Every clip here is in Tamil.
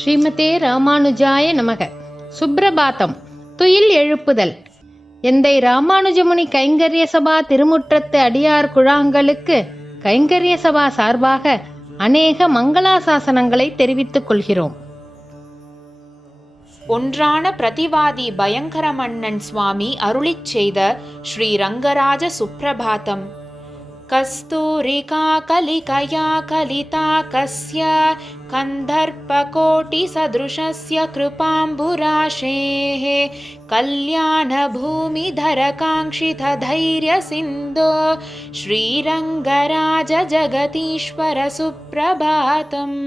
ஸ்ரீமதே ராமானுஜாய நமக. சுப்ரபாதம். துயில் எழுப்புதல். எந்தை ராமானுஜமுனி கைங்கரிய சபா திருமுற்றத்து அடியார் குழாங்களுக்கு கைங்கரிய சபா சார்பாக அநேக மங்களாசாசனங்களை தெரிவித்துக் கொள்கிறோம். ஒன்றான பிரதிவாதி பயங்கர மன்னன் சுவாமி அருளிச் செய்த ஸ்ரீ ரங்கராஜ சுப்ரபாதம். கஸ்தூரிகா கலிகயா கலிதா கஸ்ய கந்தர்ப்பகோட்டி சதுருஷஸ்ய கிருபாம்புராஷேஹ கல்யாண பூமிதர காங்க்ஷித தைர்ய சிந்தோ ஸ்ரீரங்கராஜ ஜகதீஸ்வர சுப்ரபாதம்.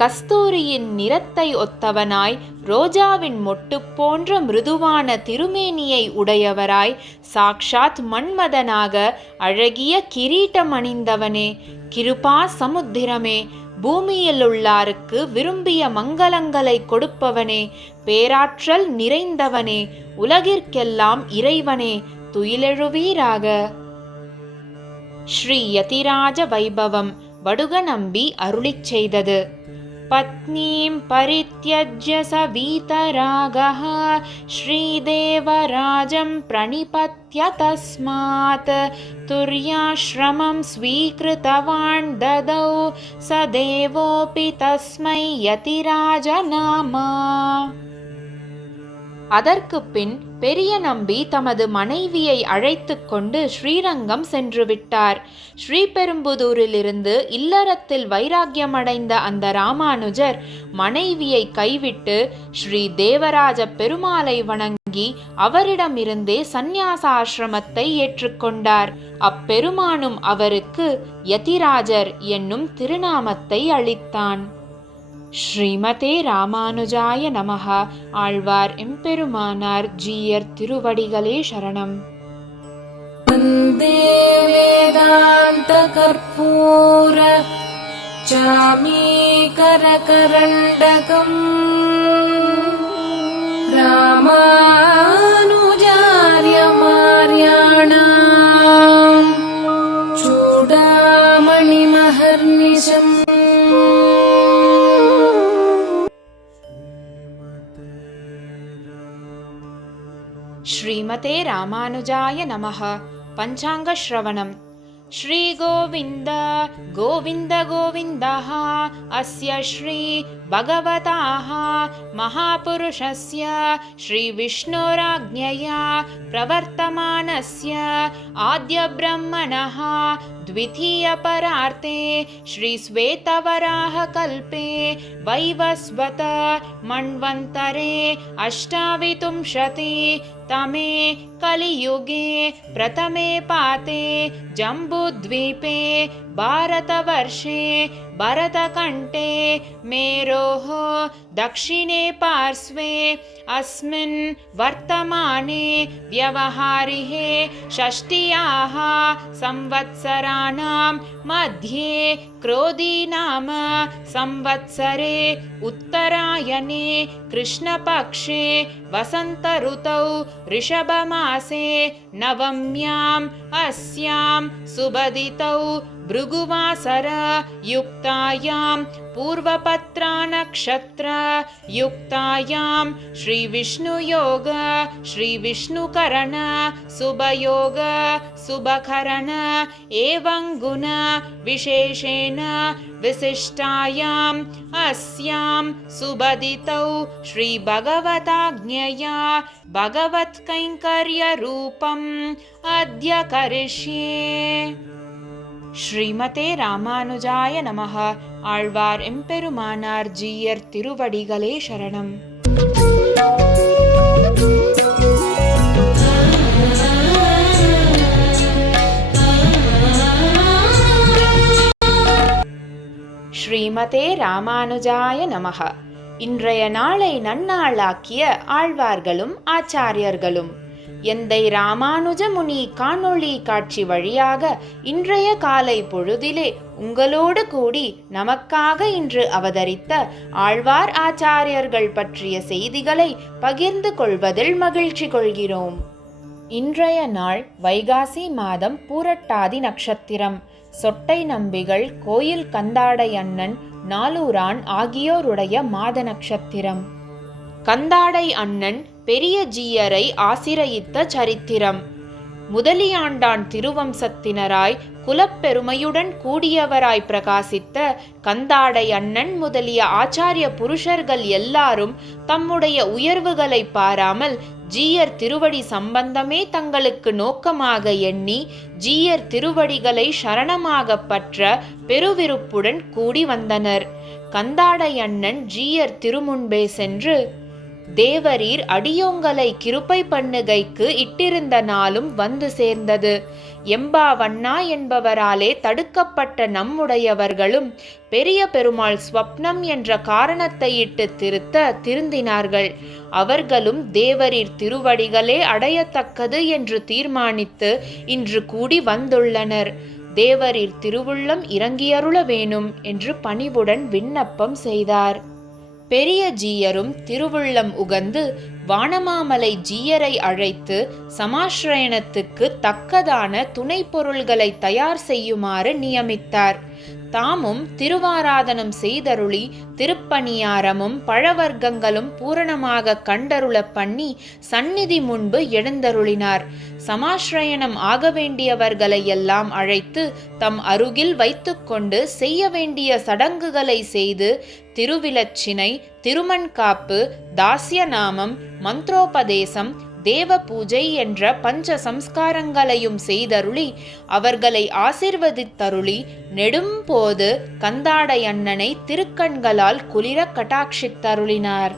கஸ்தூரியின் நிறத்தை ஒத்தவனாய், ரோஜாவின் மொட்டு போன்ற மிருதுவான திருமேனியை உடையவராய், சாக்ஷாத் மன்மதனாக அழகிய கிரீட்டம் அணிந்தவனே, கிருபா சமுத்திரமே, பூமியில் உள்ளாருக்கு விரும்பிய மங்களங்களை கொடுப்பவனே, பேராற்றல் நிறைந்தவனே, உலகிற்கெல்லாம் இறைவனே, துயிலெழுவீராக. ஸ்ரீ யதிராஜ வைபவம் வடுக நம்பி அருளிச் செய்தது. பத்னீம் பரித்யஜ்ய ச வீதராகः ஸ்ரீதேவராஜம் பிரணிபத்ய தஸ்மாத் துர்யாஸ்ரமம் ஸ்வீகிருதவான் ததௌ ச தேவோபி தஸ்மை யதிராஜ நாமா. அதற்கு பின் பெரிய நம்பி தமது மனைவியை அழைத்து கொண்டு ஸ்ரீரங்கம் சென்று விட்டார். ஸ்ரீபெரும்புதூரிலிருந்து இல்லறத்தில் வைராக்கியமடைந்த அந்த ராமானுஜர் மனைவியை கைவிட்டு ஸ்ரீ தேவராஜ பெருமாளை வணங்கி அவரிடமிருந்தே சந்நியாசாசிரமத்தை ஏற்றுக்கொண்டார். அப்பெருமானும் அவருக்கு யதிராஜர் என்னும் திருநாமத்தை அளித்தான். ஸ்ரீமதே ராமானுஜாய நமஹ. ஆழ்வார் எம்பெருமானார் ஜீயர் திருவடிகளே சரணம். வந்தே வேதாந்த கர்ப்பூர சாமீகரகரண்டகம் ராமானுஜார்ய மார்யாணாம் சூடாமணி மஹர்நிஷம். ஸ்ரீமதே ராமானுஜாய நமஹ. பஞ்சாங்க ஸ்ரவணம். ஸ்ரீ கோவிந்த கோவிந்த கோவிந்தः அஸ்ய ஸ்ரீ பகவதாः மகாபுருஷஸ்ய ஸ்ரீ விஷ்ணுராஜ்ஞயா பிரவர்த்தமானஸ்ய ஆத்ய பிரம்மணः द्वितीय परार्ते श्री श्वेतवराह कल्पे वैवस्वत मन्वन्तरे अष्टाविंशति तमे कलियुगे प्रथमे पाते जम्बूद्वीपे भारतवर्षे भरतकण्ठे मेरोः दक्षिणे पार्श्वे अस्मिन् वर्तमाने व्यवहारिहे षष्ट्याः संवत्सराणां मध्ये क्रोधी नाम संवत्सरे उत्तरायणे कृष्णपक्षे वसन्तऋतौ ऋषभमासे नवम्याम् अस्यां सुबदितौ भृगुवासर युक्तायां पूर्वपत्रानक्षत्र युक्तायां श्रीविष्णुयोग श्रीविष्णुकरण शुभयोग शुभकरण एवं गुण विशेषेण विशिष्टायाम् अस्यां सुबदितौ श्रीभगवताज्ञया भगवत्कैङ्कर्यरूपम् अद्य करिष्ये. ஸ்ரீமதே ராமானுஜாய நமஹ. ஆழ்வார் எம்பெருமானார் ஜீயர் திருவடிகளே சரணம். ஸ்ரீமதே ராமானுஜாய நமஹ. இன்றைய நாளை நன்னாளாக்கிய ஆழ்வார்களும் ஆச்சாரியர்களும் எந்தை ராமானுஜ முனி காணொளி காட்சி வழியாக இன்றைய காலை பொழுதிலே உங்களோடு கூடி நமக்காக இன்று அவதரித்த ஆழ்வார் ஆச்சாரியர்கள் பற்றிய செய்திகளை பகிர்ந்து கொள்வதில் மகிழ்ச்சி கொள்கிறோம். இன்றைய நாள் வைகாசி மாதம் பூரட்டாதி நட்சத்திரம். சொட்டை நம்பிகள், கோயில் கந்தாடை அண்ணன், நாலூரான் ஆகியோருடைய மாத நட்சத்திரம். கந்தாடை அண்ணன் பெரிய ஜீயரை ஆசிரயித்த சரித்திரம். முதலியாண்டான் திருவம்சத்தினராய் குலப்பெருமையுடன் கூடியவராய் பிரகாசித்த கந்தாடை அண்ணன் முதலிய ஆச்சாரிய புருஷர்கள் எல்லாரும் தம்முடைய உயர்வுகளை பாராமல் ஜீயர் திருவடி சம்பந்தமே தங்களுக்கு நோக்கமாக எண்ணி ஜீயர் திருவடிகளை சரணமாக பற்ற பெருவிருப்புடன் கூடி வந்தனர். கந்தாடை அண்ணன் ஜீயர் திருமுன்பே சென்று, தேவரீர் அடியோங்களை கிருபை பண்ணுகைக்கு இட்டிருந்த நாளும் வந்து சேர்ந்தது. எம்பாவண்ணா என்பவராலே தடுக்கப்பட்ட நம்முடையவர்களும் பெரிய பெருமாள் ஸ்வப்னம் என்ற காரணத்தை இட்டு திருந்தினார்கள். அவர்களும் தேவரீர் திருவடிகளே அடையத்தக்கது என்று தீர்மானித்து இன்று கூடி வந்துள்ளனர். தேவரீர் திருவுள்ளம் இறங்கியருள வேணும் என்று பணிவுடன் விண்ணப்பம் செய்தார். பெரிய ஜீயரும் திருவுள்ளம் உகந்து வானமாமலை ஜீயரை அழைத்து சமாஸ்ரயணத்துக்கு தக்கதான துணை பொருள்களை தயார் செய்யுமாறு நியமித்தார். தாமும் திருவாராதனம் செய்தருளி திருப்பணியாரமும் பழவர்க்கங்களும் பூரணமாக கண்டருள பண்ணி சந்நிதி முன்பு எழுந்தருளினார். சமாஸ்ரயணம் ஆக வேண்டியவர்களை எல்லாம் அழைத்து தம் அருகில் வைத்துக்கொண்டு செய்ய வேண்டிய சடங்குகளை செய்து திருவிலச்சினை, திருமண்காப்பு, தாஸ்யநாமம், மந்திரோபதேசம், தேவ பூஜை என்ற பஞ்ச சம்ஸ்காரங்களையும் செய்தருளி அவர்களை ஆசிர்வதித்தருளி நெடும்போது கந்தாடை அண்ணனை திருக்கண்களால் குளிர கட்டாட்சித்தருளினார்.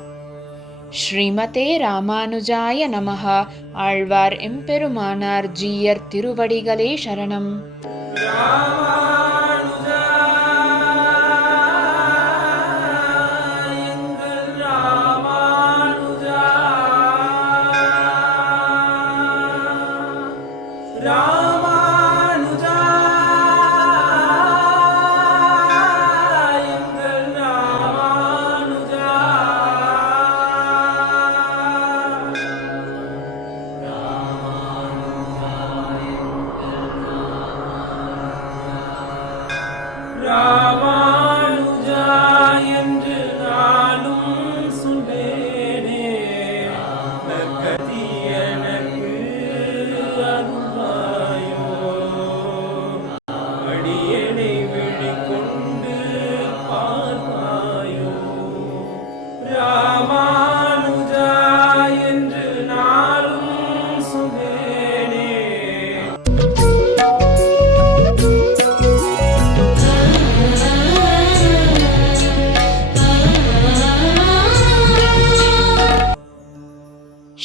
ஸ்ரீமதே ராமானுஜாய நமஹ. ஆழ்வார் எம்பெருமானார் ஜீயர் திருவடிகளே சரணம்.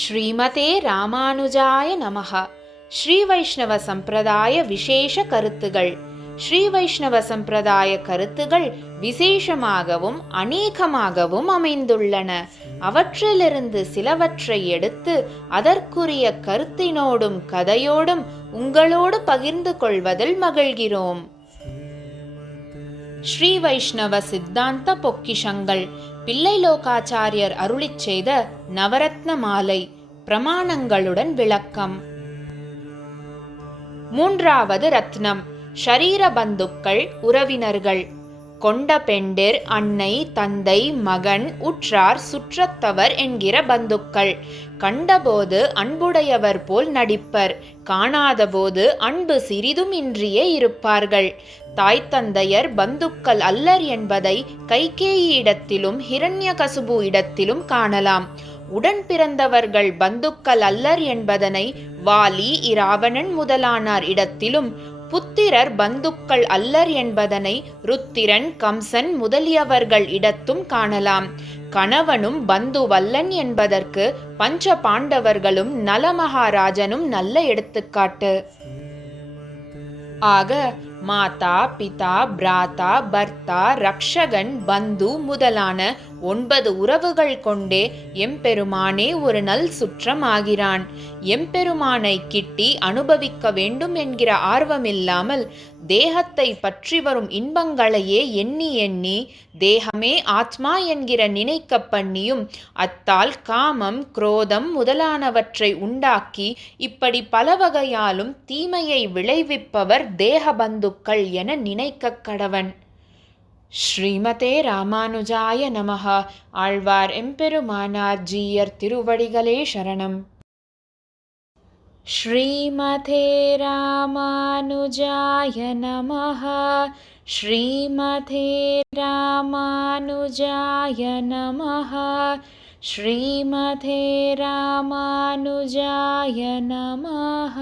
ஸ்ரீமதே ராமானுஜாய நமஹ. ஸ்ரீ வைஷ்ணவ சம்பிரதாய விசேஷ கருத்துகள். ஸ்ரீ வைஷ்ணவ சம்பிரதாய கருத்துகள் விசேஷமாகவும் அநேகமாகவும் அமைந்துள்ளன. அவற்றிலிருந்து சிலவற்றை எடுத்து அதற்குரிய கருத்தினோடும் கதையோடும் உங்களோடு பகிர்ந்து கொள்வதில் மகிழ்கிறோம். ஸ்ரீ வைஷ்ணவ சித்தாந்த பொக்கிஷங்கள். பிள்ளை லோகாச்சாரியர் அருளிச் செய்த நவரத்ன மாலை. பிரமாணங்களுடன் விளக்கம். மூன்றாவது ரத்னம் ஷரீர பந்துக்கள், உறவினர்கள். கொண்ட பெண்டிர், அன்னை, தந்தை, மகன், உற்றார், சுற்றத்தவர் என்கிற பந்துக்கள். கண்டபோது அன்புடையவர் போல் நடிப்பர், காணாதபோது அன்பு சிறிதும் இன்றியே இருப்பார்கள். தாய் தந்தையர் பந்துக்கள் அல்லர் என்பதை கைகேயி இடத்திலும் ஹிரண்யகசுபு இடத்திலும் காணலாம். உடன் பிறந்தவர்கள் பந்துக்கள் அல்லர் என்பதனை வாலி, இராவணன் முதலானார் இடத்திலும், புத்திரர் பந்துக்கள் அல்லர் என்பதனை ருத்திரன், கம்சன் முதலியவர்கள் இடத்தும் காணலாம். கணவனும் பந்துவல்லன் என்பதற்கு பஞ்ச பாண்டவர்களும் நலமகாராஜனும் நல்ல எடுத்துக்காட்டு. ஆக மாதா, பிதா, பிராதா, பர்த்தா, ரக்ஷகன், பந்து முதலான 9 உறவுகள் கொண்டே எம்பெருமானே ஒரு நல் சுற்றம் ஆகிறான். எம்பெருமானை கிட்டி அனுபவிக்க வேண்டும் என்கிற ஆர்வமில்லாமல் தேகத்தை பற்றி வரும் இன்பங்களையே எண்ணி எண்ணி தேகமே ஆத்மா என்கிற நினைக்க பண்ணியும் அத்தால் காமம், குரோதம் முதலானவற்றை உண்டாக்கி இப்படி பல வகையாலும் தீமையை விளைவிப்பவர் தேகபந்துக்கள் என நினைக்க கடவன். ஸ்ரீமதே ராமானுஜாய நமஹ. ஆழ்வார் எம்பெருமானார் ஜீயர் திருவடிகளே சரணம். ஸ்ரீமதே ராமானுஜாய நமஹ. ஸ்ரீமதே ராமானுஜாய நமஹ. ஸ்ரீமதே ராமானுஜாய நமஹ.